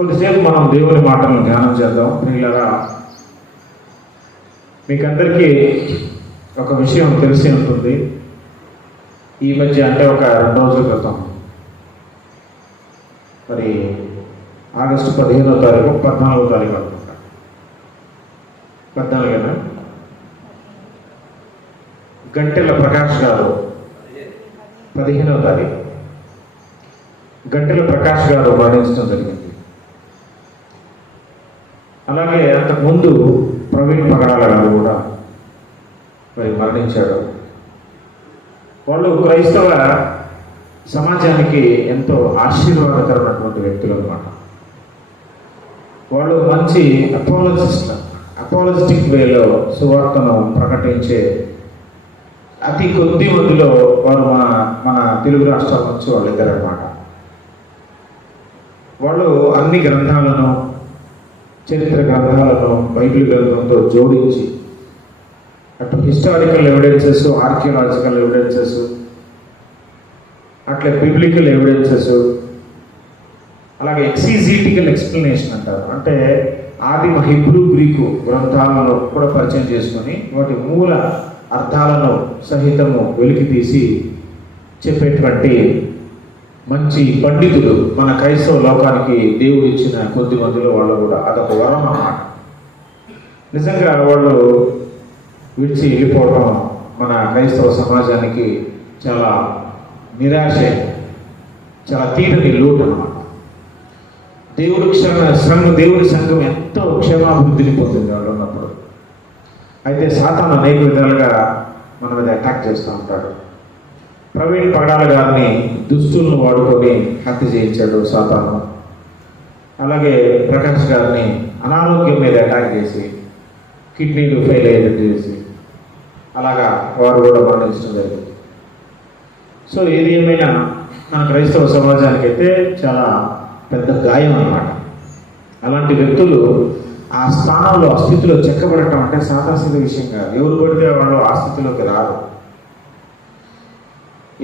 కొద్దిసేపు మనం దేవుని మాటలను ధ్యానం చేద్దాం. ప్రియులారా, మీకందరికీ ఒక విషయం తెలిసి ఉంటుంది. ఈ మధ్య అంటే ఒక 2 రోజుల క్రితం, మరి ఆగస్టు 15వ తారీఖు 14వ తారీఖు అనుకుంటా, 14 గంటెల ప్రకాష్ గారు 15వ తారీఖు గంటెల ప్రకాష్ గారు మరణించడం జరిగింది. అలాగే అంతకుముందు ప్రవీణ్ పగడాల గారు కూడా మరి మరణించాడు. వాళ్ళు క్రైస్తవ సమాజానికి ఎంతో ఆశీర్వాదకరమైనటువంటి వ్యక్తులు అన్నమాట. వాళ్ళు మంచి అపాలజిస్టిక్ వేలో సువార్తను ప్రకటించే అతి కొద్ది మందిలో వారు మన తెలుగు రాష్ట్రాల నుంచి వాళ్ళిద్దరు అన్నమాట. వాళ్ళు అన్ని గ్రంథాలను, చరిత్ర గ్రంథాలను బైబిల్ గ్రంథంతో జోడించి అటు హిస్టారికల్ ఎవిడెన్సెస్, ఆర్కియలాజికల్ ఎవిడెన్సెస్, అట్లా బిబ్లికల్ ఎవిడెన్సెస్, అలాగే ఎక్సిజీటికల్ ఎక్స్ప్లెనేషన్ అంటారు. అంటే ఆదిమ హిబ్రూ గ్రీకు గ్రంథాలను కూడా పరిచయం చేసుకొని వాటి మూల అర్థాలను సహితము వెలికి తీసి చెప్పేటువంటి మంచి పండితులు మన క్రైస్తవ లోకానికి దేవుడు ఇచ్చిన కొద్ది మందిలో వాళ్ళు కూడా అదొక వరం అన్నమాట. నిజంగా వాళ్ళు విడిచి వెళ్ళిపోవడం మన క్రైస్తవ సమాజానికి చాలా నిరాశ, చాలా తీరని లోటు అన్నమాట. దేవుడి సంఘం ఎంతో క్షేమాభివృద్ధిని పొందింది వాళ్ళు ఉన్నప్పుడు. అయితే సాతాను అనేక విధాలుగా మన మీద అటాక్ చేస్తూ ఉంటాడు. ప్రవీణ్ పగడాల గారిని దుస్తులను వాడుకొని హత్య చేయించాడు సాతాను. అలాగే ప్రకాష్ గారిని అనారోగ్యం మీద అటాక్ చేసి కిడ్నీలు ఫెయిల్ అయ్యేటట్టు చేసి అలాగా వారు కూడా మరణించడం జరిగింది. సో ఏది ఏమైనా మన క్రైస్తవ సమాజానికి అయితే చాలా పెద్ద గాయం అన్నమాట. అలాంటి వ్యక్తులు ఆ స్థానంలో ఆ స్థితిలో చెక్కబడటం అంటే సాధారణ విషయం కాదు. ఎవరు పడితే వాళ్ళు ఆ స్థితిలోకి రారు.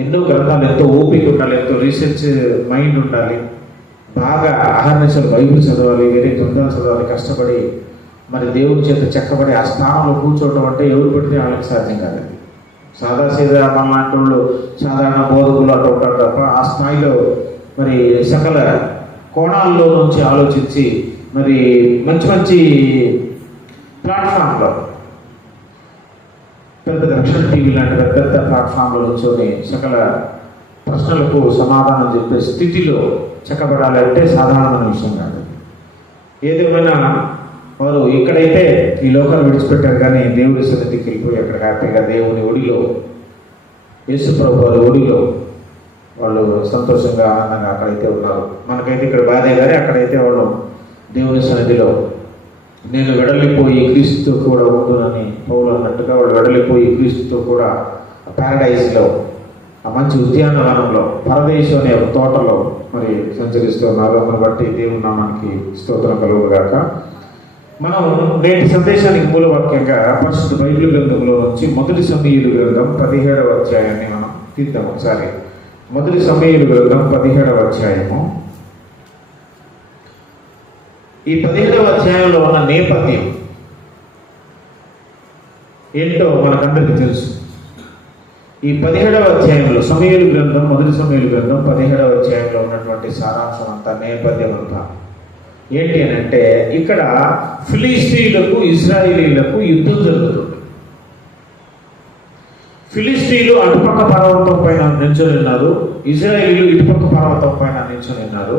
ఎన్నో గ్రంథాలు, ఎంతో ఓపిక ఉండాలి, ఎంతో రీసెర్చ్ మైండ్ ఉండాలి, బాగా ఆహార్నిశలు బైబిల్ చదవాలి, వేరే గ్రంథాలు చదవాలి, కష్టపడి మరి దేవుని చేత చెక్కబడి ఆ స్థానంలో కూర్చోవడం అంటే ఎవరు పడితే వాళ్ళకి సాధ్యం కాదండి. సాదాసీదా మనలాంటి వాళ్ళు సాధారణ బోధకులు అటు ఉంటారు తప్ప ఆ స్థాయిలో మరి సకల కోణాల్లో నుంచి ఆలోచించి మరి మంచి మంచి ప్లాట్ఫామ్లో పెద్ద రక్షణ టీవీ లాంటి పెద్ద ప్లాట్ఫామ్లో నుంచొని సకల ప్రశ్నలకు సమాధానం చెప్పే స్థితిలో చెక్కబడాలంటే సాధారణమైన విషయం కాదు. ఏదేమైనా వారు ఇక్కడైతే ఈ లోకాన్ని విడిచిపెట్టారు, కానీ దేవుడి సన్నిధికి వెళ్ళిపోయి అక్కడ హ్యాపీగా దేవుని ఒడిలో, యేసు ప్రభు వారి ఒడిలో వాళ్ళు సంతోషంగా ఆనందంగా అక్కడైతే ఉన్నారు. మనకైతే ఇక్కడ బాధే, కానీ అక్కడైతే వాళ్ళు దేవుని సన్నిధిలో నేను వెడలిపోయి క్రీస్తుతో కూడా ఉండునని పౌలు అన్నట్టుగా వాళ్ళు వెడలిపోయి క్రీస్తుతో కూడా ప్యారడైజ్లో, ఆ మంచి ఉద్యానవనంలో, పరదేశం అనే ఒక తోటలో మరి సంచరిస్తూ ఉన్నారు. దాన్ని బట్టి దేవుని నామానికి స్తోత్రం కలుగుగాక. మనం నేటి సందేశానికి మూలవాక్యంగా పరిశుద్ధ బైబిల్ గ్రంథంలో నుంచి 1 సమూయేలు గ్రంథం 17వ అధ్యాయాన్ని మనం తీద్దాం ఒకసారి. 1 సమూయేలు గ్రంథం 17వ అధ్యాయము. ఈ 17వ అధ్యాయంలో ఉన్న నేపథ్యం ఏంటో మనకందరికీ తెలుసు. ఈ 17వ అధ్యాయంలో సమూయేలు గ్రంథం, 1 సమూయేలు గ్రంథం 17వ అధ్యాయంలో ఉన్నటువంటి సారాంశం అంతా, నేపథ్యం అంతా ఏంటి అని అంటే, ఇక్కడ ఫిలిష్తీయులకు ఇశ్రాయేలీలకు యుద్ధం జరుగుతుంది. ఫిలిష్తీయులు అటుపక్క పర్వతం పైన నిల్చొని ఉన్నారు, ఇశ్రాయేలీలు ఇటుపక్క పర్వతం పైన నిల్చొని ఉన్నారు.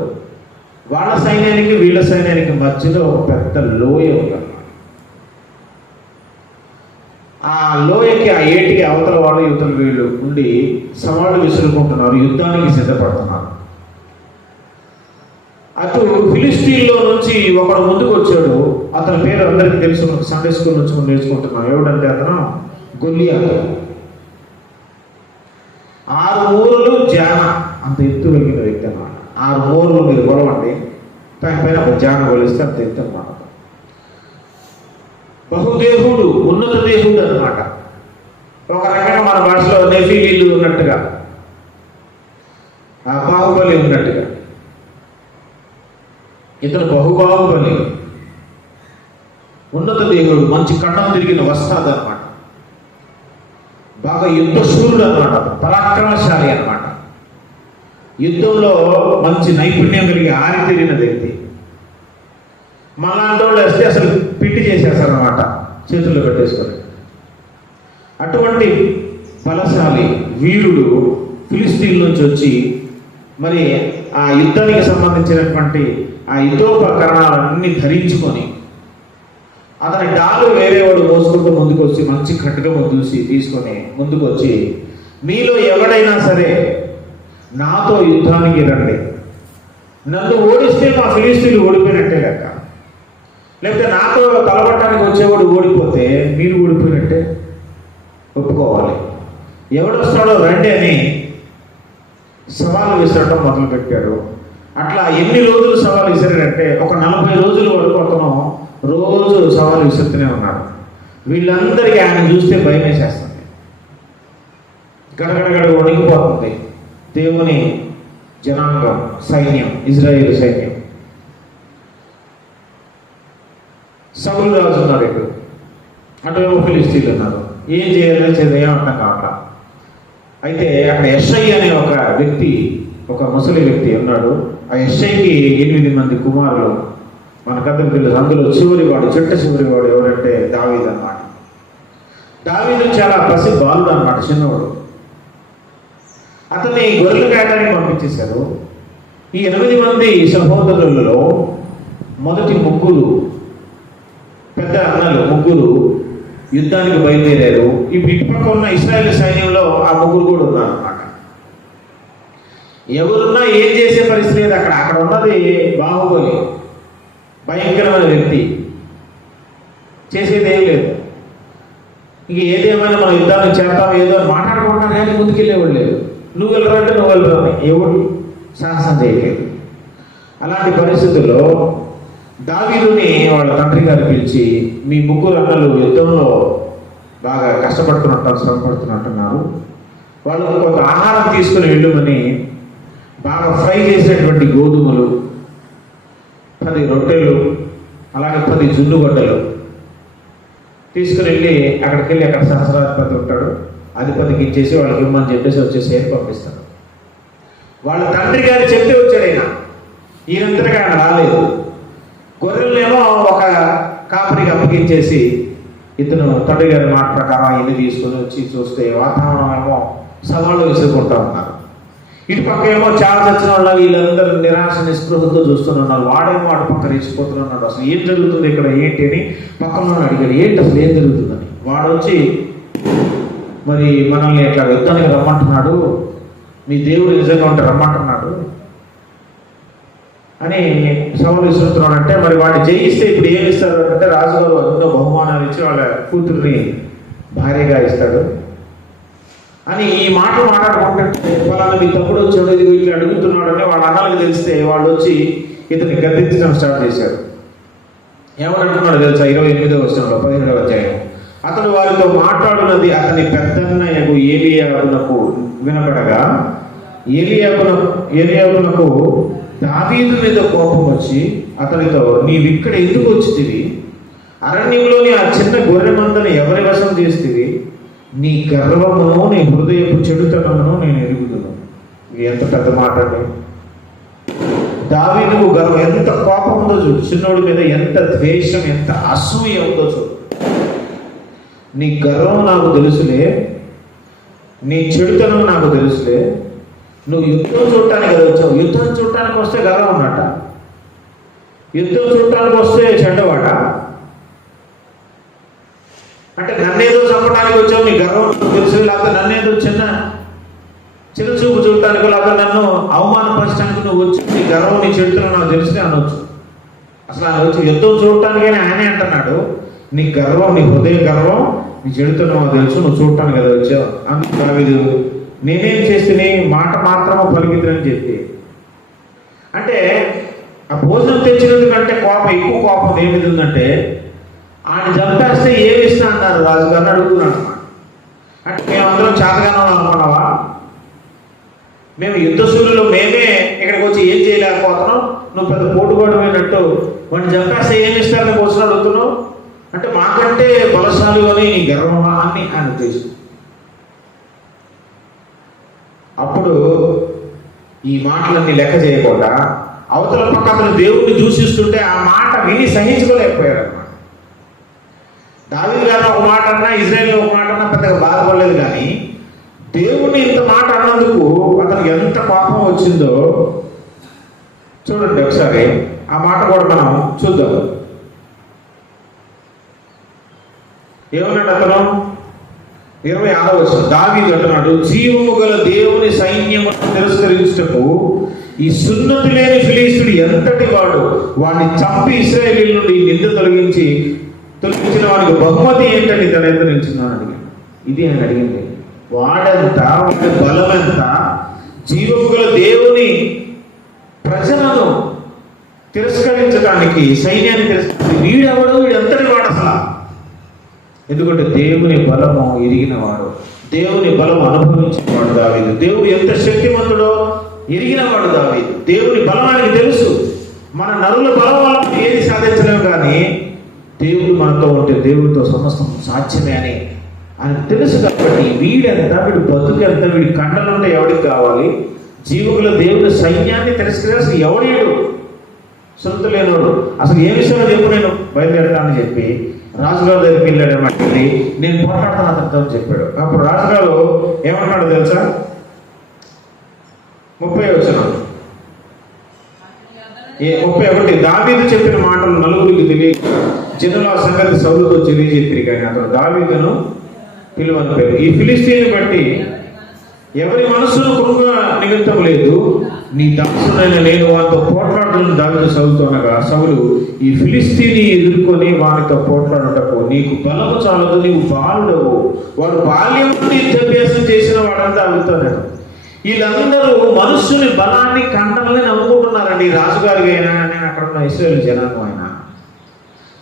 వాళ్ళ సైన్యానికి వీళ్ళ సైన్యానికి మధ్యలో ఒక పెద్ద లోయ ఉంది. ఆ లోయకి, ఆ ఏటికి అవతల వాళ్ళు యువతల వీళ్ళు ఉండి సవాళ్ళు విసురుకుంటున్నారు, యుద్ధానికి సిద్ధపడుతున్నారు. అటు ఫిలిష్తీన్లో నుంచి ఒకడు ముందుకు వచ్చాడు. అతని పేరు అందరికీ తెలుసు, సండే స్కూల్ నుంచి మనం నేర్చుకుంటున్నాం. ఎవడంటే అతను గొల్లియాతు. 6 మూరలు జాన అంత ఎత్తు కలిగిన వ్యక్తి అన్నమాట. 6 మూరలు మీరు కొలవండి, పైన ఒక జాన కొలిస్తే అంత ఎత్తు అన్నమాట. బహుదేహుడు, ఉన్నత దేహుడు అన్నమాట. ఒక రకంగా మన భాషలో నెఫీలీలు ఉన్నట్టుగా, బాహుబలి ఉన్నట్టుగా. ఇతను బహుబాహుబలి, ఉన్నత దేవుడు, మంచి కన్నం తిరిగిన వస్తాదు అనమాట, బాగా యుద్ధశూరుడు అనమాట, పరాక్రమశాలి అనమాట, యుద్ధంలో మంచి నైపుణ్యం కలిగి ఆరితేరిన వ్యక్తి. మళ్ళాంటి వాళ్ళు వేస్తే అసలు పిట్టి చేసేస్తారనమాట, చేతుల్లో పెట్టేసుకొని. అటువంటి బలశాలి వీరుడు ఫిలిస్తీన్ నుంచి వచ్చి మరి ఆ యుద్ధానికి సంబంధించినటువంటి ఆ యుద్ధోపకరణాలన్నీ ధరించుకొని అతని డాలు వేరేవాడు మోసుకుంటూ ముందుకు వచ్చి మంచి ఖడ్గము చూసి తీసుకొని ముందుకు వచ్చి, మీలో ఎవడైనా సరే నాతో యుద్ధానికి రండి, నన్ను ఓడిస్తే మా ఫిలిస్తీన్లు ఓడిపోయినట్టే లెక్క, లేకపోతే నాతో తలబట్టడానికి వచ్చేవాడు ఓడిపోతే మీరు ఓడిపోయినట్టే ఒప్పుకోవాలి, ఎవడొస్తాడో రండి అని సవాలు విసరడం మొదలుపెట్టాడు. అట్లా ఎన్ని రోజులు సవాలు విసిరాడంటే ఒక 40 రోజుల వరకు అతను రోజు సవాలు విసురుతూనే ఉన్నాడు. వీళ్ళందరికీ ఆయన చూస్తే భయం వేసేస్తుంది, గడగడగడ వణికిపోతుంది దేవుని జనాంగం, సైన్యం, ఇజ్రాయేల్ సైన్యం. సౌలు రాజు ఉన్నారు ఇక్కడ, అటు ఫిలిస్తీన్లు ఉన్నారు. ఏం చేయాలని ఏమర్థం కావట్లా. అయితే అక్కడ యెషై అనే ఒక వ్యక్తి, ఒక ముసలి వ్యక్తి ఉన్నాడు. ఆ యెషైకి 8 మంది కుమారులు, మనకందరికి తెలుసు. అందులో చివరివాడు, చివరివాడు ఎవరంటే దావీదు అన్నమాట. దావీదు చాలా పసి బాలుడు అన్నమాట, చిన్నవాడు. అతన్ని గొర్రెలు కాయడానికి పంపించేశారు. ఈ 8 మంది సహోదరులలో మొదటి 3 పెద్ద అన్నలు 3 యుద్ధానికి బయలుదేరారు. ఇప్పుడు ఇటుపక్క ఉన్న ఇశ్రాయేల్ సైన్యంలో ఆ 3 కూడా ఉన్నారు అన్నమాట. ఎవరున్నా ఏం చేసే పరిస్థితి లేదు అక్కడ. అక్కడ ఉన్నది బాహుబలి, భయంకరమైన వ్యక్తి, చేసేది ఏం లేదు. ఇంక ఏదేమైనా మనం యుద్ధాన్ని చేద్దాం ఏదో అని మాట్లాడుకుంటున్నా కానీ ముందుకెళ్ళేవాడు లేదు. నువ్వు వెళ్ళరంటే నువ్వు వెళ్ళరు, ఎవడు సాహసం చేయలేదు. అలాంటి పరిస్థితుల్లో దావీదుని వాళ్ళ తండ్రి గారు పిలిచి, మీ 3 అన్నలు యుద్ధంలో బాగా కష్టపడుతున్నట్టు శ్రమపడుతున్నట్టున్నారు, వాళ్ళు కొంత ఆహారం తీసుకుని వెళ్ళమని బాగా ఫ్రై చేసినటువంటి గోధుమలు, 10 రొట్టెలు, అలాగే 10 జున్నుగడ్డలు తీసుకుని వెళ్ళి అక్కడికి వెళ్ళి అక్కడ సహస్రాధిపతి ఉంటాడు, అధిపతికి ఇచ్చేసి వాళ్ళకి ఇమ్మని చెప్పేసి వచ్చేసి పంపిస్తాడు. వాళ్ళ తండ్రి గారు చెప్తే వచ్చాడు ఈయనంతగా ఆయన రాలేదు. గొర్రెలనేమో ఒక కాపరికి అప్పగించేసి ఇతను తండ్రి గారి మాట ప్రకారం ఇల్లు తీసుకొని వచ్చి చూస్తే వాతావరణం ఏమో సవాళ్ళు విసురుకుంటా ఉన్నారు. ఇటు పక్క ఏమో చాలా చచ్చిన వాళ్ళు వీళ్ళందరూ నిరాశ నిస్పృహతో చూస్తున్నారు. వాడేమో అటు పక్క రెచ్చిపోతున్నాడు. అసలు ఏం జరుగుతుంది ఇక్కడ ఏంటి అని పక్కన అడిగాడు, ఏంటి అసలు ఏం జరుగుతుందని. వాడు వచ్చి మరి మనల్ని ఇట్లా యుద్ధానికి రమ్మంటున్నాడు, మీ దేవుడు నిజంగా ఉంటే రమ్మంటున్నాడు అని సవాలు విసురుతున్నాడు. అంటే మరి వాడిని జయిస్తే ఇప్పుడు ఏమి ఇస్తారు అంటే రాజుగారు ఎన్నో బహుమానాలు ఇచ్చి వాళ్ళ కూతుర్ని భార్యగా ఇస్తాడు అని ఈ మాట మాట్లాడుకుంటే, వాళ్ళ మీ తమ్ముడు వచ్చాడు ఇది ఇట్లా అడుగుతున్నాడు అని వాళ్ళ అన్నలకు తెలిస్తే వాళ్ళు వచ్చి ఇతన్ని గద్దించడం స్టార్ట్ చేశారు. ఏమంటున్నాడు తెలుసా? 28వ వచనంలో 17వ అధ్యాయం, అతను వారితో మాట్లాడున్నది అతని పెద్దన్నయ్యకు ఏలీయాబునకు వినపడగా, ఏలీయాబునకు దావీదు మీద కోపం వచ్చి అతనితో, నీవిక్కడ ఎందుకు వచ్చితివి? అరణ్యంలోని ఆ చిన్న గొర్రె మందని ఎవరి వశం చేస్తుంది? నీ గర్వమును నీ హృదయపు చెడుతనమును నేను ఎరుగుదును. ఎంత పెద్ద మాట అండి. దావీదుకు గర్వం, ఎంత కోపం ఉందో చూడు, చిన్నోడి మీద ఎంత ద్వేషం, ఎంత అసూయ ఉందో చూడు. నీ గర్వం నాకు తెలుసులే, నీ చెడుతనం నాకు తెలుసులే, నువ్వు యుద్ధం చూడటానికి కదా వచ్చావు. యుద్ధం చూడటానికి వస్తే గర్వం ఉన్నట, యుద్ధం చూడటానికి వస్తే చెడ్డవాడ అంటే నన్నేదో చంపడానికి వచ్చావు, నీ గర్వం తెలుసు, లేకపోతే నన్నేదో చిన్న చూపు చూడటానికి, లేకపోతే నన్ను అవమానపరచడానికి నువ్వు వచ్చి నీ గర్వం నీ చెడుతనం నాకు తెలిసి అనొచ్చు. అసలు ఆయన వచ్చి యుద్ధం చూడటానికైనా ఆయనే అంటున్నాడు, నీ గర్వం, నీ హృదయ గర్వం, నీ చెడుతనం తెలుసు, నువ్వు చూడటానికి కదా వచ్చావు. అందుకు దావీదు, నేనేం చేస్తే మాట మాత్రము పలికిద్దని చెప్పి, అంటే ఆ భోజనం తెచ్చినందుకంటే కోపం, ఎక్కువ కోపం ఏమిది ఉందంటే, ఆయన చంపేస్తే ఏమి ఇస్తా అన్నారు రాజుగారిని అడుగుతున్నాను. అంటే మేమందరం చేతగానం అనుకున్నావా? మేము యుద్ధ సూర్యులు మేమే ఇక్కడికి వచ్చి ఏం చేయలేకపోతున్నాం, నువ్వు పెద్ద పోటుగాడమైనట్టు వాడిని చంపేస్తే ఏమి ఇస్తారని కోసం అడుగుతున్నావు అంటే మాకంటే బలశాలు అని నీ గర్వమా అని ఆయన ఉద్దేశం. అప్పుడు ఈ మాటలన్నీ లెక్క చేయకుండా అవతల పక్క అతను దేవుడిని దూషిస్తుంటే ఆ మాట విని సహించుకోలేకపోయారు అన్నమాట. దావీదు గారు ఒక మాట అన్నా, ఇజ్రాయేల్ ఒక మాట అన్నా పెద్దగా బాధపడలేదు, కానీ దేవుడిని ఇంత మాట అన్నందుకు అతనికి ఎంత పాపం వచ్చిందో చూడండి ఒకసారి. ఆ మాట కూడా మనం చూద్దాం. ఏమన్నాడు అతను? 26వ వచనం దావీదు అంటున్నాడు, జీవము గల దేవుని సైన్యమును తిరస్కరించుటకు ఈ సున్నతి లేని ఫిలిష్తీయుడు ఎంతటి వాడు, వాడిని చంపి ఇశ్రాయేలీయుల నుండి నింద తొలగించిన వాడికి బహుమతి ఏంటని తన ఎంత నిలిచిందని అడిగాడు. ఇది ఆయన అడిగింది. వాడెంత, వాడి బలం ఎంత, జీవము గల దేవుని ప్రజలను తిరస్కరించడానికి, సైన్యాన్ని తిరస్కరించి వీడెవడు, వీడంతటి వాడు అసలు. ఎందుకంటే దేవుని బలము ఎరిగినవాడు, దేవుని బలం అనుభవించినవాడు దావీదు. దేవుడు ఎంత శక్తిమంతుడో ఎరిగినవాడు దావీదు. దేవుని బలం ఆయనకి తెలుసు. మన నరుల బలం వల్ల ఏది సాధించలేము, కానీ దేవుడు మనతో ఉంటే దేవుడితో సమస్తం సాధ్యమే అని ఆయన తెలుసు. కాబట్టి వీడెంత, వీడు బతుకెంత, వీడి కండలుంటే ఎవడికి కావాలి? జీవుల దేవుని సైన్యాన్ని తిరస్కరించి అసలు ఎవడేడు, సొంత లేనోడు, అసలు ఏ విషయంలో చెప్పు నేను బయలుదేరతానని చెప్పి రాజుగారు దగ్గరికి వెళ్ళాడేమంటే నేను పోట్లాడతాను అతనితో చెప్పాడు. అప్పుడు రాజుగారు ఏమంటాడు తెలుసా? 30వ వచనం 31 దావీదు చెప్పిన మాటలు నలుగురికి తెలియ జనుల సంగతి సౌలుతో తెలియజెప్పిరి, కానీ అతను దావీదును పిలువని పేరు. ఈ ఫిలిష్తీయుని బట్టి ఎవరి మనసును కృంగ నిమిత్తం లేదు, నీ దాసుడైన నేను వారితో పోట్లాడుతున్న దావీదు సౌలుతో అనగా, సౌలు ఈ ఫిలిష్తీని ఎదుర్కొని వారితో పోట్లాడుటకు నీకు బలము చాలదు, నీవు బాలుడవు, వాడు బాల్యం నుండి విద్యాభ్యాసం చేసిన వాడంతా అవుతాడు. వీళ్ళందరూ మనుషుని బలాన్ని కంటలని నమ్ముకుంటున్నారండి. రాజుగారికి అయినా, నేను అక్కడ ఉన్న ఇశ్రాయేలు జనాంగం అయినా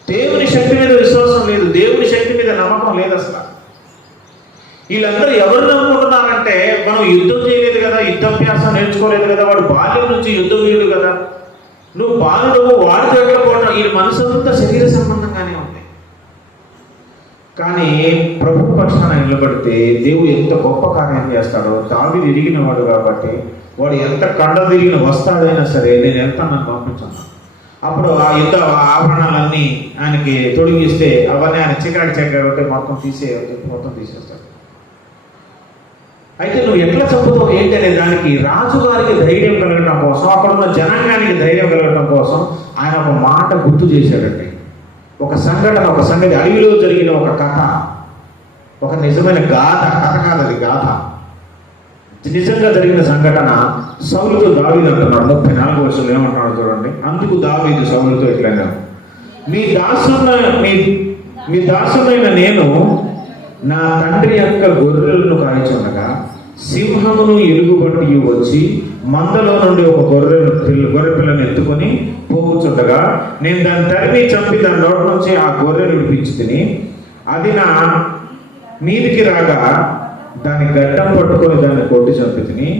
దేవుని శక్తి మీద విశ్వాసం లేదు, దేవుని శక్తి మీద నమ్మకం లేదు అసలు. వీళ్ళందరూ ఎవరు నమ్ముకుంటున్నారంటే, మనం యుద్ధం చేయలేదు కదా, యుద్ధాభ్యాసం నేర్చుకోలేదు కదా, వాడు బాల్యం నుంచి యుద్ధం వీడు కదా, నువ్వు బాలుడు, వాడితో ఎట్లా పోవడం, ఈ మనసంతా శరీర సంబంధంగానే ఉంది. కానీ ప్రభు పక్షాన నిలబడితే దేవుడు ఎంత గొప్ప కార్యం చేస్తాడో. దావీదు ఎరిగిన వాడు కాబట్టి వాడు ఎంత కండ తిరిగిన వస్తాడైనా సరే నేను వెళ్తానని పంపించాను. అప్పుడు ఆ యుద్ధ ఆభరణాలన్నీ ఆయనకి తొడిగిస్తే అవన్నీ ఆయన చికాకు మొత్తం తీసేస్తాడు. అయితే నువ్వు ఎట్లా చంపుతావు ఏంటి అనే దానికి రాజుగారికి ధైర్యం కలగడం కోసం, అక్కడ ఉన్న జనాంగానికి ధైర్యం కలగడం కోసం ఆయన ఒక మాట గుర్తు చేశాడండి. ఒక సంఘటన, ఒక సంగతి, అడవిలో జరిగిన ఒక కథ, ఒక నిజమైన గాథ, కథ కాదు అది గాథ, నిజంగా జరిగిన సంఘటన. సౌలుతో దావీదు అంటున్నాడు 34వ వచనంలో ఏమంటున్నాడు చూడండి. అందుకు దావీదు సౌలుతో ఇట్లా, మీ దాసుడైన నేను నా తండ్రి యొక్క గొర్రెలను కాయచుండగా సింహమును ఎలుగుబంటి వచ్చి మందలో నుండి ఒక గొర్రె పిల్లను ఎత్తుకొని పోగుచుండగా నేను దాన్ని తరిమి చంపి దాని నోటి నుంచి ఆ గొర్రెను విడిపించి తిని, అది నా మీదికి రాగా దాని గడ్డం పట్టుకొని దాన్ని కొట్టి చంపి తిని,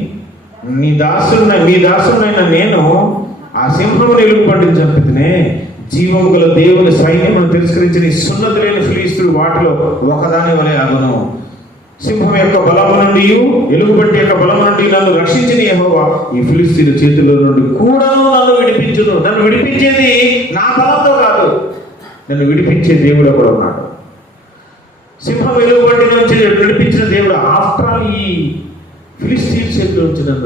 మీ దాసుడైన నేను ఆ సింహమును ఎలుగుబంటిని చంపి తినే, జీవము గల దేవుని సైన్యమును తిరస్కరించిన సున్నతి లేని ఫిలిష్తీయుడు వాటిలో ఒకదాని వలె అగును. సింహం యొక్క బలము నుండి, ఎలుగుబంటి యొక్క బలము నుండి నన్ను రక్షించిన యెహోవా ఈ ఫిలిష్తీయుల చేతుల్లో నుండి కూడా నన్ను విడిపించును. నన్ను విడిపించేది నా బలంతో కాదు, నన్ను విడిపించే దేవుడు కూడా ఉన్నాడు. సింహం ఎలుగుబంటి నుంచి విడిపించిన దేవుడు ఆఫ్టర్ ఆల్ ఈ ఫిలిష్తీయుల చేతుల నుంచి నన్ను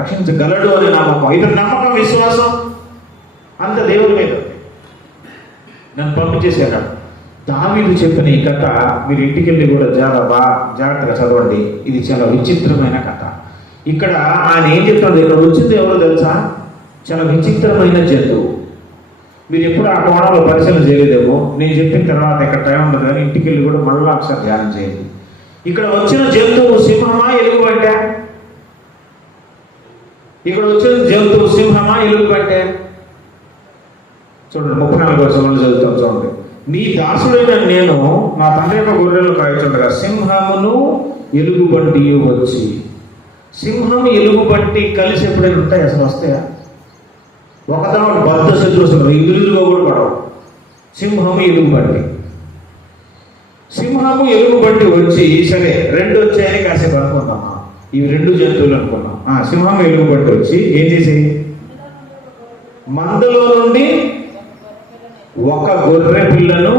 రక్షించగలడు అనే నమ్మకం, ఇది నమ్మకం, విశ్వాసం అంత దేవుడి మీద నన్ను పంపించేశాడు. దావీదు చెప్పిన ఈ కథ మీరు ఇంటికి వెళ్ళి కూడా జాగ్రత్తగా చదవండి. ఇది చాలా విచిత్రమైన కథ. ఇక్కడ ఆయన ఏం చెప్తాడు, ఇక్కడ వచ్చింది ఎవరో తెలుసా? చాలా విచిత్రమైన జంతువు. మీరు ఎప్పుడు ఆ కోణంలో పరిశీలన చేయలేదేమో, నేను చెప్పిన తర్వాత ఇక్కడ టైం ఉండదు, కానీ ఇంటికి వెళ్ళి కూడా మళ్ళీ ఒకసారి ధ్యానం చేయండి. ఇక్కడ వచ్చిన జంతువు సింహమా ఎలుగుబంటే? ఇక్కడ వచ్చిన జంతువు సింహమా ఎలుగుబంటే? చూడండి 34వ వచనంలో చదువుతాం చూడండి. నీ దాసుడైన నేను నా తండ్రి యొక్క గొర్రెలు కాయచుండగా సింహమును ఎలుగుబంటి వచ్చి. సింహం ఎలుగుబంటి కలిసి ఎప్పుడైనా ఉంటాయి? అసలు వస్తాయా? ఒకదాని బద్ద శత్రువులు ఎదురుగా కూడా పడవు. సింహము ఎలుగుబంటి. సింహము ఎలుగుబంటి వచ్చి సరే రెండు వచ్చాయని కాసేపు అనుకున్నామా, ఇవి రెండు జంతువులు అనుకున్నాం. సింహం ఎలుగుబంటి వచ్చి ఏం చేసేయి, మందలో నుండి ఒక గొర్రె పిల్లను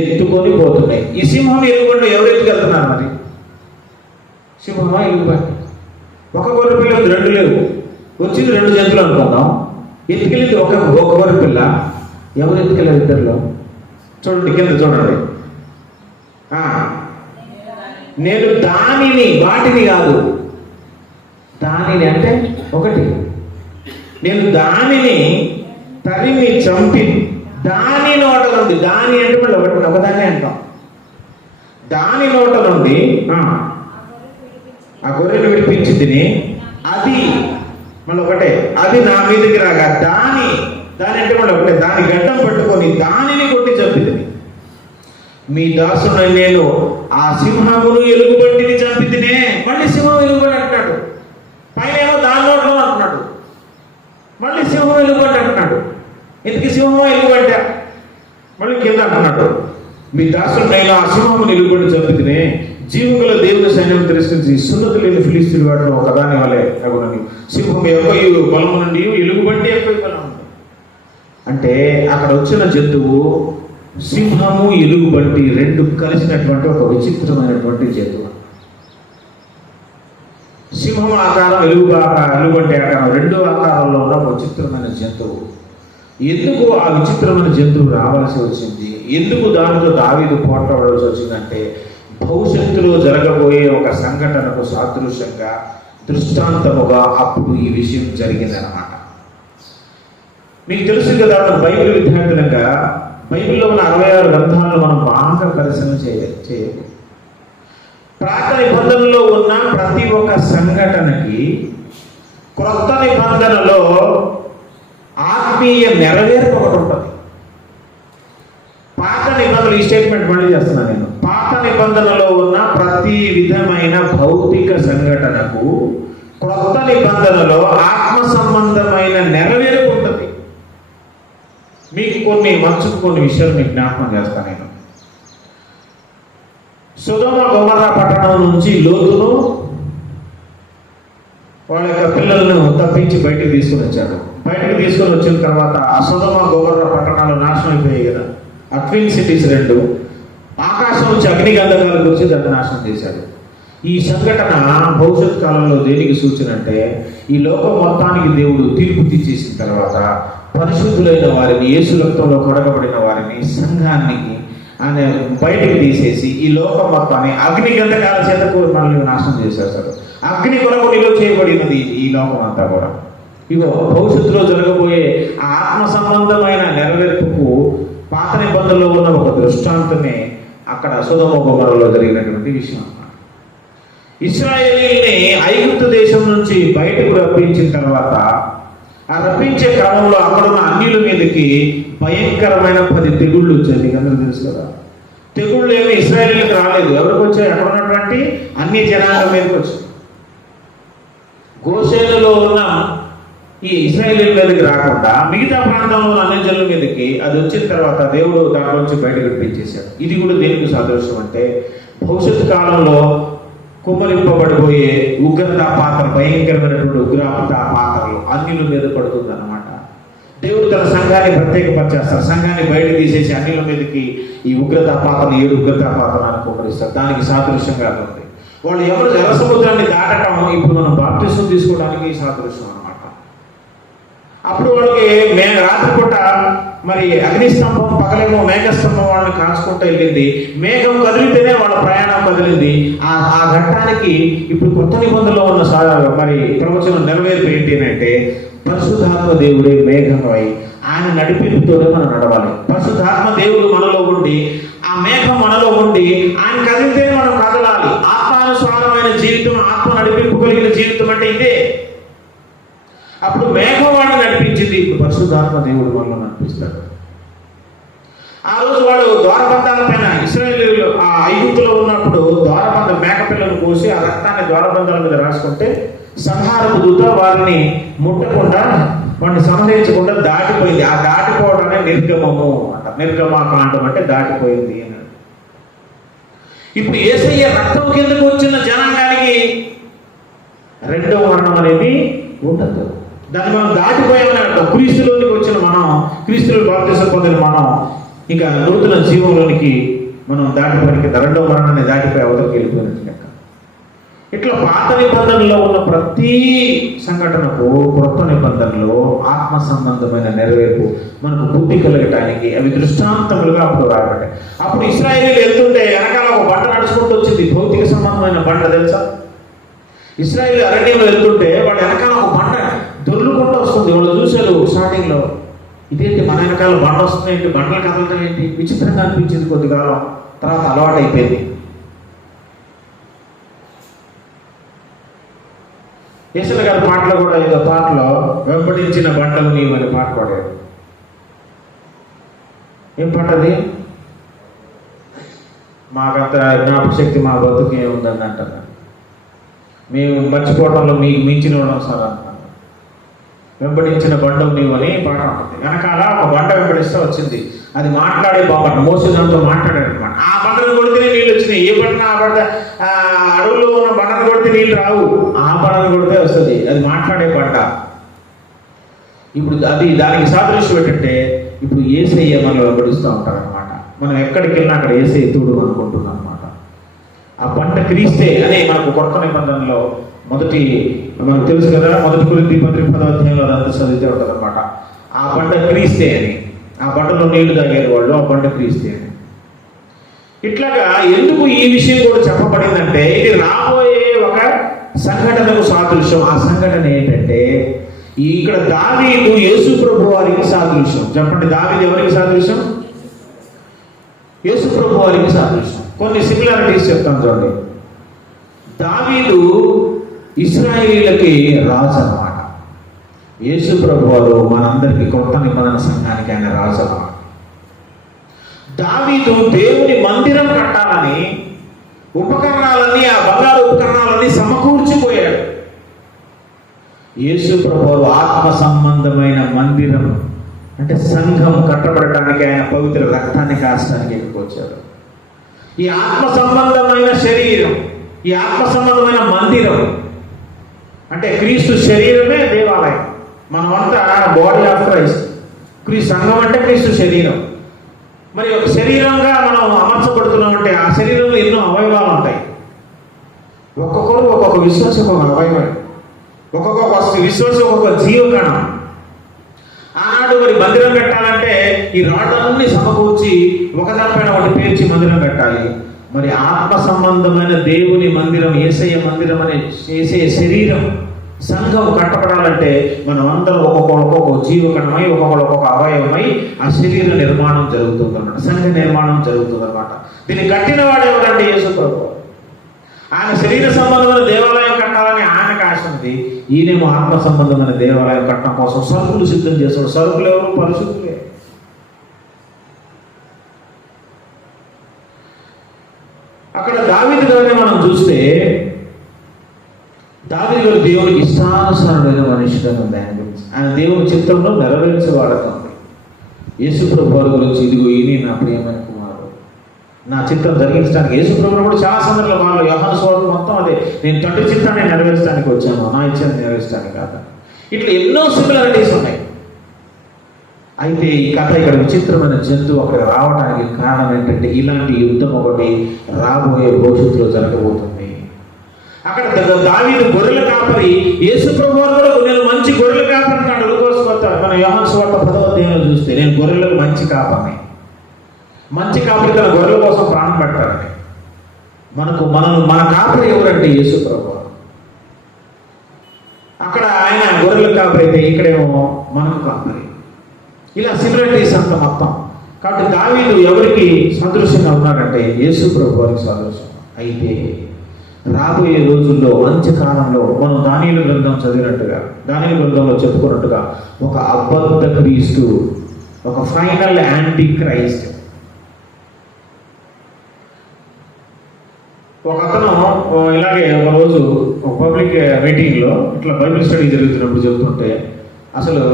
ఎత్తుకొని పోతున్నాయి. ఈ సింహం ఎలుగుబంటి ఎవరు ఎత్తుకెళ్తున్నారు మరి? సింహమా ఎలుగుబంటి? ఒక గొర్రె పిల్ల రెండు లేవు, వచ్చింది రెండు జంతువులు అనుకుందాం. ఎత్తుకెళ్ళింది ఒక గొర్రె పిల్ల. ఎవరు ఎత్తుకెళ్ళారు ఇద్దరులో? చూడండి కింద చూడండి. నేను దానిని, వాటిని కాదు, దానిని అంటే ఒకటి, నేను దానిని తరిమి చంపి దాని నోట నుండి, దాని అంటే మళ్ళీ ఒకదాన్ని అంటాం, దాని నోట నుండి ఆ గొర్రెను విడిపించి తిని అది మళ్ళీ ఒకటే, అది నా మీదకి రాగా దాని అంటే మళ్ళీ ఒకటే, దాని గడ్డం పట్టుకొని దానిని కొట్టి చంపితిని. మీ దాసుని నేను ఆ సింహమును ఎలుగుబంటిని చంపితినే. మళ్ళీ సింహం ఎలుగుబంటి అంటున్నాడు. పైన ఏమో దాని నోట్లో అంటున్నాడు, మళ్ళీ సింహం ఎలుగుబంటి అంటున్నాడు. ఎందుకు సింహమో ఎలుగుబంట? మళ్ళీ కింద అంటున్నాడు, మీ దాసుని నేను ఆ సింహమును ఎలుగుబంటి చంపితినే. జీవుగల దేవుని సైన్యం తిరస్కరించి సున్నతి లేని ఫిలిస్తీయుల వాటిని ఒకదాని వలె అగునని. సింహం ఎక్కువ బలం నుండి ఎలుగుబంటి ఎక్కువ బలం ఉంది. అంటే అక్కడ వచ్చిన జంతువు సింహము ఎలుగుబంటి రెండు కలిసినటువంటి ఒక విచిత్రమైనటువంటి జంతువు. సింహం ఆకారం, ఎలుగుబంటి ఆకారం, రెండు ఆకారంలో ఉన్న ఒక విచిత్రమైన జంతువు. ఎందుకు ఆ విచిత్రమైన జంతువు రావాల్సి వచ్చింది? ఎందుకు దానితో దావీదు పోట్లాడవలసి వచ్చిందంటే భవిష్యత్తులో జరగబోయే ఒక సంఘటనకు సాదృశ్యంగా, దృష్టాంతముగా అప్పుడు ఈ విషయం జరిగిందనమాట. మీకు తెలుసు కదా, బైబిల్ విద్యార్థులంగా బైబిల్లో ఉన్న 66 గ్రంథాలను మనం బాగా పరిశీలన చేయాలి. పాత నిబంధనలో ఉన్న ప్రతి ఒక్క సంఘటనకి క్రొత్త నిబంధనలో ఆత్మీయ నెరవేర్పు ఒకటి ఉంటుంది. పాత నిబంధనలు, ఈ స్టేట్మెంట్ మళ్ళీ చేస్తున్నాను నేను, పాత నిబంధనలో ఉన్న ప్రతి విధమైన భౌతిక సంఘటనకు క్రొత్త నిబంధనలో ఆత్మ సంబంధమైన నెరవేర్పు ఉంటుంది. మీకు కొన్ని విషయాలు మీకు జ్ఞాపకం చేస్తాను నేను. సొదొమ గొమొర్రా పట్టణం నుంచి లోతును వాళ్ళ యొక్క పిల్లలను తప్పించి బయటికి తీసుకుని వచ్చాడు. బయటకు తీసుకొని వచ్చిన తర్వాత ఆ సొదొమ గొమొర్రా పట్టణాలు నాశనం అయిపోయాయి కదా, ఆ ట్విన్ సిటీస్ రెండు. ఆకాశం నుంచి అగ్ని గంధకాల గురించి దాన్ని నాశనం చేశాడు. ఈ సంఘటన భవిష్యత్ కాలంలో దేనికి సూచన అంటే, ఈ లోకం మొత్తానికి దేవుడు తీర్పు తీర్చేసిన తర్వాత పరిశుద్ధులైన వారిని, యేసు రక్తంలో కొడగబడిన వారిని, సంఘాన్ని ఆయన బయటికి తీసేసి ఈ లోకం మొత్తాన్ని అగ్ని గంధకాల చేత మనల్ని నాశనం చేసేస్తాడు. అగ్ని కొరకు నిలువ చేయబడినది ఈ లోకం అంతా కూడా. ఇగో భవిష్యత్తులో జరగబోయే ఆ ఆత్మ సంబంధమైన నెరవేర్పుకు పాత నిబంధనలో ఉన్న ఒక దృష్టాంతమే అక్కడ సొదొమ గొమొర్రాలో జరిగినటువంటి విషయం. ఇశ్రాయేలీయుల్ని ఐగుప్తు దేశం నుంచి బయటకు రప్పించిన తర్వాత, ఆ రప్పించే క్రమంలో అక్కడున్న అన్యుల మీదకి భయంకరమైన 10 తెగుళ్ళు వచ్చాయి. మీకు అందరూ తెలుసు కదా. తెగుళ్ళు ఏమి ఇశ్రాయేలీయులకు రాలేదు. ఎవరికి వచ్చాయి? అక్కడ ఉన్నటువంటి అన్య జనాంగం మీదకి వచ్చాయి. గోషేనులో ఉన్న ఈ ఇశ్రాయేలీయుల మీదకి రాకుండా మిగతా ప్రాంతంలో ఉన్న అన్య జనుల మీదకి అది వచ్చిన తర్వాత దేవుడు దాంట్లోంచి బయటకు రప్పించేశాడు. ఇది కూడా దేనికి సాదృశ్యం అంటే, భవిష్యత్ కాలంలో కుమ్మరింపబడిపోయే ఉగ్రతా పాత్ర, భయంకరమైనటువంటి ఉగ్రతా పాత్రలు అన్యుల మీద పడుతుంది అన్నమాట. దేవుడు తన సంఘాన్ని ప్రత్యేకపరిచేస్తారు. సంఘాన్ని బయట తీసేసి అన్యుల మీదకి ఈ ఉగ్రతా పాత్రను, 7 ఉగ్రతా పాత్రలను కుమ్మరిస్తారు. దానికి సాదృశ్యంగా ఉంది. వాళ్ళు ఎవరు జల సముద్రాన్ని దాటడం ఇప్పుడు మనం బాప్తిసం తీసుకోవడానికి సాదృశ్యం అన్నమాట. అప్పుడు వాళ్ళకి రాత్రిపూట మరి అగ్నిస్తంభం, పగలేమో మేఘస్తంభం వాళ్ళని కాల్చుకుంటూ వెళ్ళింది. మేఘం కదిలితేనే వాళ్ళ ప్రయాణం కదిలింది. ఆ ఘట్టానికి ఇప్పుడు కొత్త నిబంధనలో ఉన్న మరి ప్రవచనం నెరవేర్పు ఏంటి అంటే, పరిశుద్ధాత్మ దేవుడే మేఘమై ఆయన నడిపింపుతోనే మనం నడవాలి. పరిశుద్ధాత్మ దేవుడు మనలో ఉండి, ఆ మేఘం మనలో ఉండి ఆయన కదిలితేనే మనం కదలాలి. ఆత్మానుసారమైన జీవితం, ఆత్మ నడిపింపు కలిగిన జీవితం అంటే ఇదే. అప్పుడు మేఘం వాడిని నడిపించింది, ఇప్పుడు పరిశుద్ధాత్మ దేవుడు మనలో నడిపిస్తాడు. ఆ రోజు వాడు ద్వారబంధాల పైన, ఇశ్రాయేలీయులు ఆ ఐగుప్తులో ఉన్నప్పుడు ద్వారబంధ మేకపిల్లను కోసి ఆ రక్తాన్ని ద్వారబంధాల మీద రాసుకుంటే సంహారపు దూత వారిని ముట్టకుండా వాడిని సంహరించకుండా దాటిపోయింది. ఆ దాటిపోవడమే నిర్గమము అంట. నిర్గమాకాండం అంటే దాటిపోయింది అని. ఇప్పుడు యేసయ్య రక్తం కిందకు వచ్చిన జనాంగానికి రెండవ మరణం అనేది ఉండదు. దాన్ని మనం దాటిపోయామని అంటాం. క్రీస్తులోనికి వచ్చిన మనం, క్రీస్తులో బాప్తిసం పొందిన మనం ఇంకా నూతన జీవంలోనికి మనం దాటిపోయిన రెండవ మరణాన్ని దాటిపోయి అవతలికి వెళ్ళిపోయినట్టు లెక్క. ఇట్లా పాత నిబంధనలో ఉన్న ప్రతి సంఘటనకు క్రొత్త నిబంధనలో ఆత్మ సంబంధమైన నెరవేర్పు మనకు బుద్ధి కలగటానికి అవి దృష్టాంతములుగా అప్పుడు రాబట్టాయి. అప్పుడు ఇశ్రాయేలీలు వెళ్తుంటే వెనకాల ఒక బండ నడుచుకుంటూ వచ్చింది, భౌతిక సంబంధమైన బండ, తెలుసా? ఇశ్రాయేలు అరణ్యంలో వెళ్తుంటే వాళ్ళ వెనకాల ఒక బండ దొర్లుకుంటూ వస్తుంది. వాళ్ళు చూశారు స్టార్టింగ్లో, ఇదేంటి మన వెనకాల బండ వస్తుంది ఏంటి, బండలు కదలటం ఏంటి, విచిత్రంగా అనిపించింది కొద్దికాలం. తర్వాత అలవాటు అయిపోయింది. యేసయ్య గారి పాటలో కూడా ఏదో పాటలో వెంబడించిన బండలు నీవు అని పాట పాడాడు. ఏం పాట అది? మాకంత జ్ఞాపకశక్తి మా బతుకు ఏముందని అంటారు. మేము మర్చిపోవడంలో మీకు మించిన వాళ్ళం సార్ అంటున్నాను. వెంబడించిన బండవు నీవు అని పాట ఉంటుంది. వెనకాల ఒక బండ వెంబడిస్తే వచ్చింది. అది మాట్లాడే బాబు మోసే దాంతో మాట్లాడాడు అనమాట. ఆ బండను కొడితేనే నీళ్ళు వచ్చినాయి. ఏ బండ ఆ బండ అడవుల్లో ఉన్న బండను కొడితే నీళ్ళు రావు, ఆ బండను కొడితే వస్తుంది. అది మాట్లాడే బండ. ఇప్పుడు అది దానికి సాదృశ్యం ఏంటంటే, ఇప్పుడు యేసయ్య మనల్ని వెంబడిస్తూ ఉంటారనమాట. మనం ఎక్కడికి వెళ్ళినా అక్కడ యేసయ్య తోడు అనుకుంటున్నాం అనమాట. ఆ బండ క్రీస్తే అని మనకు కొత్త నిబంధనలో మనకు తెలుసు కదా, 1 కొరింథీ 10వ అధ్యాయంలో అదంతా చదివితే ఉంటుంది అనమాట. ఆ బండ క్రీస్తే అని, ఆ బండలో నీళ్లు తాగేరు వాళ్ళు, ఆ బండ క్రీస్తే అని. ఇట్లాగా ఎందుకు ఈ విషయం కూడా చెప్పబడిందంటే, ఇది రాబోయే ఒక సంఘటనకు సాదృశ్యం. ఆ సంఘటన ఏంటంటే, ఇక్కడ దావీదు యేసు ప్రభు వారికి సాదృశ్యం. చెప్పండి, దావీదు ఎవరికి సాదృశ్యం? యేసు ప్రభు వారికి సాదృశ్యం. కొన్ని సిమిలారిటీస్ చెప్తాను చూడండి. దావీదు ఇశ్రాయేలీలకి రాజు అన్నమాట. యేసు ప్రభు వారు మనందరికీ కొత్త నిబంధన సంఘానికి ఆయన రాజు అన్నమాట. దావీదు దేవుని మందిరం కట్టాలని ఉపకరణాలన్నీ, ఆ బంగారు ఉపకరణాలన్నీ సమకూర్చిపోయాడు. యేసు ప్రభు వారు ఆత్మ సంబంధమైన మందిరం అంటే సంఘం కట్టబడటానికి ఆయన పవిత్ర రక్తాన్ని కాచడానికి ఇక్కడికి వచ్చాడు. ఈ ఆత్మ సంబంధమైన శరీరం, ఈ ఆత్మ సంబంధమైన మందిరం అంటే క్రీస్తు శరీరమే దేవాలయం. మనమంతా బాడీ ఆఫ్ క్రైస్ట్. క్రీస్తు సంఘం అంటే క్రీస్తు శరీరం. మరి ఒక శరీరంగా మనం అమర్చబడుతున్నాం అంటే ఆ శరీరంలో ఎన్నో అవయవాలు ఉంటాయి. ఒక్కొక్కరు ఒక్కొక్క విశ్వాసం ఒక అవయవం, ఒక్కొక్క విశ్వాసం ఒక్కొక్క జీవకణం. ఆనాడు మరి మందిరం కట్టాలంటే ఈ రాళ్ళన్నీ సమకూర్చి ఒకదానిపైన ఒకటి పేర్చి మందిరం కట్టాలి. మరి ఆత్మ సంబంధమైన దేవుని మందిరం, యేసయ్య మందిరం అనే యేసయ్య శరీరం సంఘం కట్టబడాలంటే మనం అందరం ఒక్కొక్క జీవకణమై, ఒక్కొక్క అవయవమై ఆ శరీర నిర్మాణం జరుగుతుంది అన్నమాట. సంఘ నిర్మాణం జరుగుతుంది అన్నమాట. దీన్ని కట్టిన వాడు ఎవరంటే యేసు ప్రభువు. ఆయన శరీర సంబంధమైన దేవాలయం కట్టాలని ఆయనకు ఆశ ఉంది. ఈయనేమో ఆత్మ సంబంధమైన దేవాలయం కట్టడం కోసం సరుకులు సిద్ధం చేస్తాడు. సరుకులు ఎవరు? పరిశుద్ధులే. అక్కడ దావీదు గారిని మనం చూస్తే, దావీదు గారు దేవునికి ఇష్టానుసారమైన మనుషులను ఉంది. ఆయన గురించి, ఆయన దేవుని చిత్తంలో నెరవేర్చేవాడుతుంది. యేసు ప్రభు వారి గురించి, ఇదిగో ఈయన నా ప్రియమైన కుమారుడు, నా చిత్తం జరిగించడానికి. యేసు ప్రభు కూడా చాలా సందర్భాలు వాళ్ళు యోహాను సువార్త మొత్తం అదే, నేను తండ్రి చిత్తాన్ని నెరవేర్చడానికి వచ్చాను, నా ఇచ్చాన్ని నెరవేర్చడానికి కాదు. ఇట్లా ఎన్నో సిమిలారిటీస్ ఉన్నాయి. అయితే ఈ కథ ఇక్కడ విచిత్రమైన జంతువు అక్కడ రావడానికి కారణం ఏంటంటే, ఇలాంటి యుద్ధం ఒకటి రాబోయే భవిష్యత్తులో జరగబోతుంది. అక్కడ దావీదు గొర్రెల కాపరి, యేసు ప్రభు వారు కూడా నేను మంచి గొర్రెల కాపరి అన్నాడు. మన యోహాను సువార్త 10వ అధ్యాయంలో చూస్తే, నేను గొర్రెలకు మంచి కాపరిని. మంచి కాపరి తన గొర్రెల కోసం ప్రాణం పెడతారని. మన కాపరి ఎవరంటే యేసు ప్రభు. అక్కడ ఆయన గొర్రెల కాపరి అయితే ఇక్కడేమో మనకు కాపరి. ఇలా సిమిలారిటీస్ అంత మొత్తం. కాబట్టి దావీదు ఎవరికి సదృశ్యంగా ఉన్నాడంటే యేసు ప్రభు వారికి సదృశ్యం. అయితే రాబోయే రోజుల్లో, అంత్యకాలంలో మనం దానియేలు గ్రంథం చదివినట్టుగా, దానియేలు గ్రంథంలో చెప్పుకున్నట్టుగా ఒక అబద్ధ క్రీస్తు, ఒక ఫైనల్ యాంటీ క్రైస్ట్. ఒక అతను ఇలాగే ఒక రోజు ఒక పబ్లిక్ మీటింగ్లో ఇట్లా బైబిల్ స్టడీ జరుగుతున్నప్పుడు చెబుతుంటే, అసలు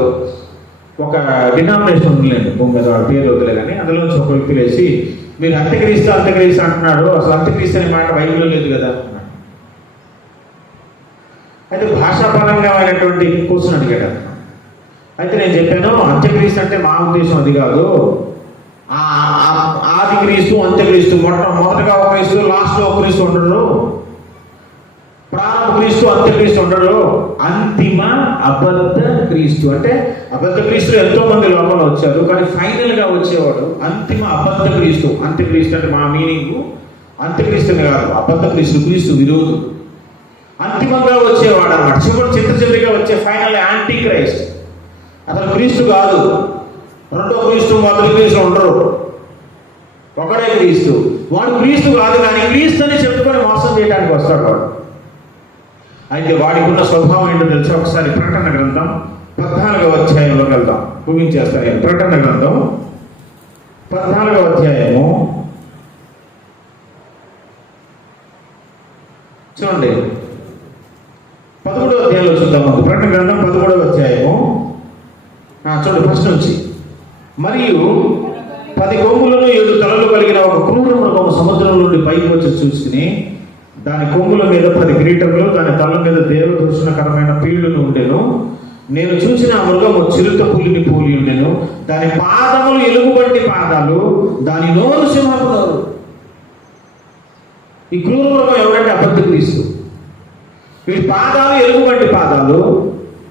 ఒక డినామినేషన్ ఉండలేదు భూమి మీద, వాడి పేరు వదిలే కానీ అందులోంచి ఒక వ్యక్తి లేచి, మీరు అంత్యక్రీస్తు అంటున్నాడు, అసలు అంత్యక్రీస్తు అనే మాట బైబిల్లో లేదు కదా అంటున్నాడు. అయితే భాషాపరంగా అయినటువంటి క్వశ్చన్ అడిగాడు. అయితే నేను చెప్పాను, అంత్యక్రీస్తు అంటే మా ఉద్దేశం అది కాదు, ఆది క్రీస్తు అంత్యక్రీస్తు, మొదటగా ఒక క్రీస్తు లాస్ట్లో ఒక క్రీస్తు ఉండడు, ప్రారంభ క్రీస్తు అంత్యక్రీస్తు ఉండడు, అంతిమ అబద్ధ క్రీస్తు. అంటే అబద్ధ క్రీస్తులు ఎంతో మంది లోపల వచ్చారు, కానీ ఫైనల్ గా వచ్చేవాడు అంతిమ అబద్ధ క్రీస్తు. అంత్యక్రీస్తు అంటే మా మీనింగ్ అంత్యక్రీస్తుని కాదు, అబద్ధ క్రీస్తు, క్రీస్తు విరోధు, అంతిమంగా వచ్చేవాడు అన్నమాట. చివరిగా వచ్చే ఫైనల్ యాంటీ క్రైస్ట్. అతను క్రీస్తు కాదు, రెండో క్రీస్తు మొదటి క్రీస్తు ఉండరు, ఒకడే క్రీస్తు. వాడు క్రీస్తు కాదు, కానీ క్రీస్తు అని చెప్పుకొని మోసం చేయడానికి వస్తాడు వాడు. అయితే వాడికి ఉన్న స్వభావం ఏంటో తెలిసి ఒకసారి ప్రకటన గ్రంథం 14వ అధ్యాయంలోకి వెళ్దాం. ఊహించేస్తాను నేను. ప్రకటన గ్రంథం 14వ అధ్యాయము చూడండి, 13వ అధ్యాయంలో చూద్దాం. ప్రకటన గ్రంథం 13వ అధ్యాయము చూడండి ఫస్ట్ నుంచి. మరియు 10 కొమ్ములను 7 తలలు కలిగిన ఒక క్రూర మృగము సముద్రం నుండి పైకి వచ్చి చూసుకుని, దాని కొమ్ముల మీద 10 కిరీటములు, దాని తల మీద దేవదూషణకరమైన పీడును ఉండెను. నేను చూసిన ఆ మృగము చిరుత పులిని పోలి ఉండెను. దాని పాదములు ఎలుగుబంటి పాదాలు, దాని నోరు సింహపు నోరు. ఈ క్రూర మృగం ఎవరంటే అబద్ధ క్రీస్తు. వీడి పాదాలు ఎలుగుబంటి పాదాలు,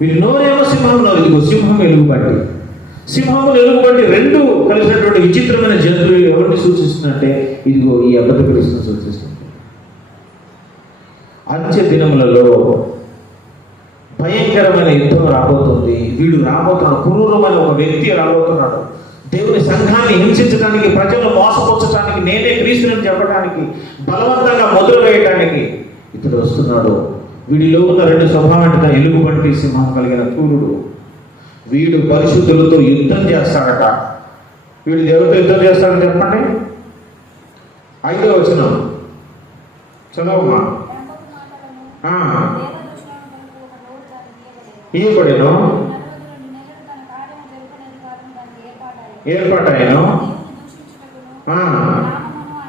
వీడి నోరేమో సింహం నోరు. ఇదిగో సింహం ఎలుగుబంటి, సింహము ఎలుగుబంటి రెండు కలిసినటువంటి విచిత్రమైన జంతువులు ఎవరిని సూచిస్తుందంటే ఇదిగో ఈ అబద్ధ క్రీస్తును సూచిస్తుంది. అంత్య దినములలో భయంకరమైన యుద్ధం రాబోతుంది. వీడు రాబోతున్నాడు, క్రూరమైన ఒక వ్యక్తి రాబోతున్నాడు. దేవుని సంఘాన్ని హింసించడానికి, ప్రజలను మోసపుచ్చడానికి, నేనే క్రీస్తుని చెప్పడానికి, బలవంతంగా మొదలు వేయడానికి ఇతడు వస్తున్నాడు. వీడిలో ఉన్న 2 స్వభావం ఎలుగుబంటి సింహం కలిగిన క్రూరుడు. వీడు పరిశుద్ధులతో యుద్ధం చేస్తాడట. వీడు దేవుడితో యుద్ధం చేస్తాడని చెప్పండి. 5వ వచనం చదవమ్మా. ఇయ్యబడెను, ఏర్పాటైను.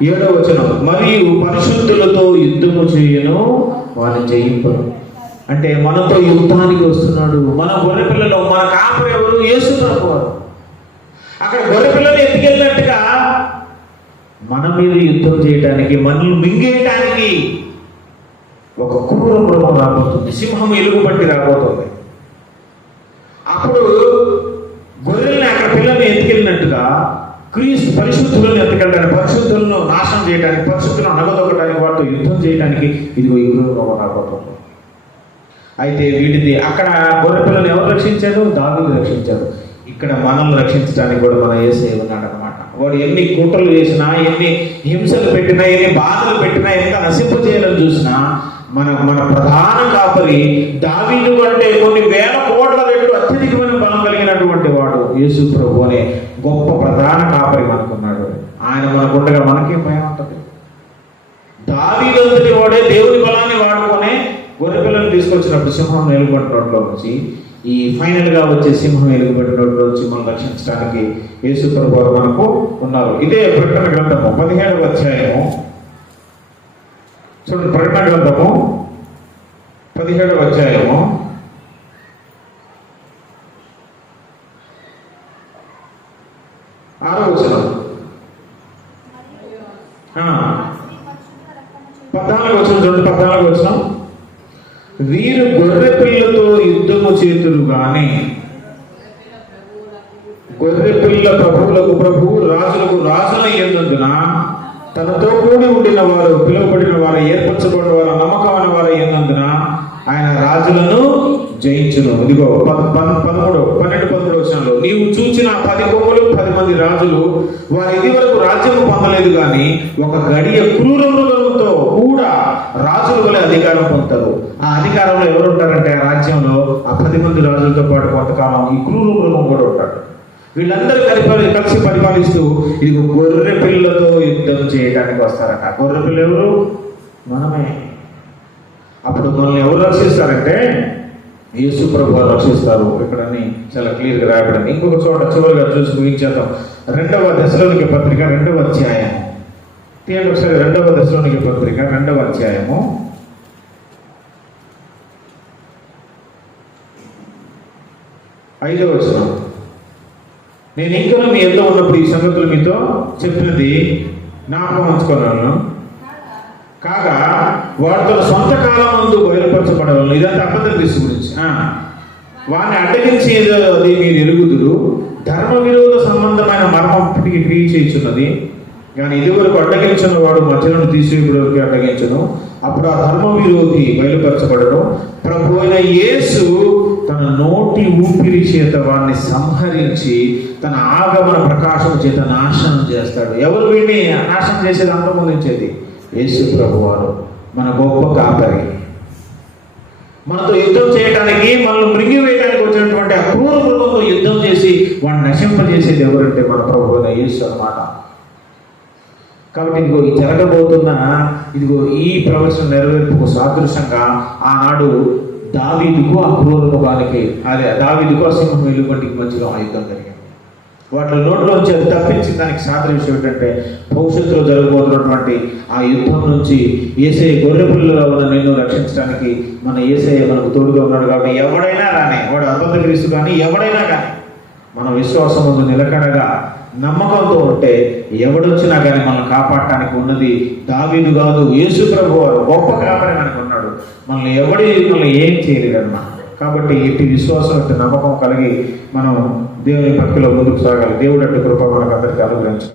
7వ వచనం, మరియు పరిశుద్ధులతో యుద్ధము చేయను, వారిని జయింపను. అంటే మనతో యుద్ధానికి వస్తున్నాడు. మన గొర్రెపిల్లలో మన కాపరి ఎవరు? యేసు ప్రభువారు. అక్కడ గొర్రెపిల్లని ఎత్తుకెళ్ళినట్టుగా మన మీద యుద్ధం చేయడానికి, మనల్ని మింగేయటానికి ఒక క్రూర మృగం రాబోతుంది, సింహం ఎలుగుబంటి రాబోతుంది. అప్పుడు గొర్రెల్ని అక్కడ పిల్లల్ని ఎత్తుకెళ్ళినట్టుగా క్రీస్తు పరిశుద్ధులను ఎత్తుకెళ్ళడానికి, పరిశుద్ధులను నాశనం చేయడానికి, పరిశుద్ధులను అనగదొక్కడానికి, వాటితో యుద్ధం చేయడానికి ఇదిగో ఈ క్రూర మృగం రాబోతుంది. అయితే వీటిది అక్కడ గొర్రె పిల్లలు ఎవరు రక్షించారు? దావీదు రక్షించారు. ఇక్కడ మనల్ని రక్షించడానికి కూడా మన యేసయ్య ఉన్నాడు అనమాట. వాడు ఎన్ని కుట్రలు చేసినా, ఎన్ని హింసలు పెట్టినా, ఎన్ని బాధలు పెట్టినా, ఎంత నశింపజేయాలని చూసినా మన ప్రధాన కాపరి దావీదు అంటే కొన్ని వేల కోట్ల రెట్లు అత్యధికమైన బలం కలిగినటువంటి వాడు యేసు ప్రభు అనే గొప్ప ప్రధాన కాపరి మనకున్నాడు. ఆయన మనకుండగా మనకేం భయం ఉంటుంది? దావీదు అంతటి వాడే దేవుని బలాన్ని వాడుకొని గొర్రె పిల్లలు తీసుకొచ్చినప్పుడు సింహం ఎలుగుబంటి నోట్లో నుంచి, ఈ ఫైనల్ గా వచ్చే సింహం ఎలుగుబంటి నోట్లో నుంచి మనం రక్షించడానికి యేసు ప్రభువు మనకు ఉన్నారు. ఇదే ప్రకటన గ్రంథము 17వ అధ్యాయము చూడండి. ప్రకటన గ్రంథము 17వ అధ్యాయము 6వ వచనం, 14వ వచనం చూడండి. 14వ వచనం, వీరు గొర్రె పిల్లతో యుద్ధము చేతులు గాని గొర్రె పిల్ల ప్రభువులకు ప్రభువు, రాజులకు రాజునయ్యేందున తనతో కూడి ఉండిన వారు, పిలువబడిన వారు, ఏర్పరచబడిన వారు, నమ్మకమైన వారు అయ్యేందున ఆయన రాజులను జయించును. ఇదిగో 12-13 వచనంలో, నీవు చూచిన 10 కొమ్ములు 10 మంది రాజులు, వారు ఇది వరకు రాజ్యము పొందలేదు కానీ ఒక గడియ క్రూర మృగంతో కూడా రాజుల వలె అధికారం పొందుతారు. ఆ అధికారంలో ఎవరు ఉంటారంటే ఆ రాజ్యంలో ఆ 10 మంది రాజులతో పాటు కొంతకాలం ఈ క్రూర మృగం కూడా ఉంటాడు. వీళ్ళందరూ కలిసి పరిపాలిస్తూ ఇది గొర్రె పిల్లలతో యుద్ధం చేయడానికి వస్తారట. గొర్రె పిల్ల ఎవరు? మనమే. అప్పుడు మనల్ని ఎవరు రక్షిస్తారంటే యేసు ప్రభు వారు రక్షిస్తారు. ఇక్కడని చాలా క్లియర్గా రాయబడింది. ఇంకొక చోట చివరిగా చూసి ముగించేద్దాం. 2వ దశలోనికే పత్రిక 2వ అధ్యాయం తీయండి ఒకసారి. 2వ దశలోనికే పత్రిక 2వ అధ్యాయము 5వ వచనం. నేను ఇంకా మీ ఎంత ఉన్నప్పుడు ఈ సంగతులు మీతో చెప్పినది జ్ఞాపకం ఉంచుకున్నాను. కాగా వారితో సొంత కాలం ముందు బయలుపరచబడవలను. ఇదంతా అబద్ధ క్రీస్తు గురించి. వారిని అడ్డగించేది అది మీరు ఎరుగుదురు. ధర్మ విరోధ సంబంధమైన మర్మం ఇప్పటికీ క్రియ చేయుచున్నది. కానీ ఇదివరకు అడ్డగించిన వాడు మధ్యలను తీసివేయడానికి అడ్డగించను. అప్పుడు ఆ ధర్మ విరోధి బయలుపరచబడడం. ప్రభు అయిన యేసు తన నోటి ఊపిరి చేత వారిని సంహరించి తన ఆగమన ప్రకాశం చేత నాశనం చేస్తాడు. ఎవరు వీడిని నాశనం చేసేది, అంతమొందించేది? యేసు ప్రభు వారు, మన గొప్ప కాపరి. మనతో యుద్ధం చేయడానికి, మనల్ని మృంగివేయడానికి వచ్చినటువంటి ఆ క్రూర మృగంతో యుద్ధం చేసి వాడిని నశింపజేసేది ఎవరంటే మన ప్రభు అయిన యేసు అన్నమాట. కాబట్టి ఇదిగో ఈ జరగబోతున్న ఈ ప్రవచన నెరవేర్పుకు సాదృశ్యంగా ఆనాడు దావీదుకు ఆ క్రూర మృగానికి, దావీదుకు ఆ సింహం ఎలుగుబంటికి మధ్యలో ఆ యుద్ధం జరిగింది. వాటి నోట్లోంచి అది తప్పించి దానికి సాదృశ్యం విషయం ఏంటంటే భవిష్యత్తులో జరగబోతున్నటువంటి ఆ యుద్ధం నుంచి యేసయ్య గొర్రె పిల్లగా ఉన్న నిన్ను రక్షించడానికి మన యేసయ్య మనకు తోడుగా ఉన్నాడు. కాబట్టి ఎవడైనా కానీ, వాడు అబద్ధ క్రీస్తు కానీ ఎవడైనా కానీ, మన విశ్వాసం ముందు నిలకడగా నమ్మకంతో ఉంటే ఎవడొచ్చినా కానీ మనల్ని కాపాడటానికి ఉన్నది దావీదు కాదు, యేసు ప్రభు వారు. గొప్ప కాపరి మనకు ఉన్నాడు. మనల్ని ఏం చేయలేదన్నమాట. కాబట్టి ఇట్టి విశ్వాసం, ఇట్టి నమ్మకం కలిగి మనం దేవుని భక్తిలో ముందుకు సాగాలి. దేవుడు అట్టి కృప మనకు అందరికీ అనుగ్రహించాలి.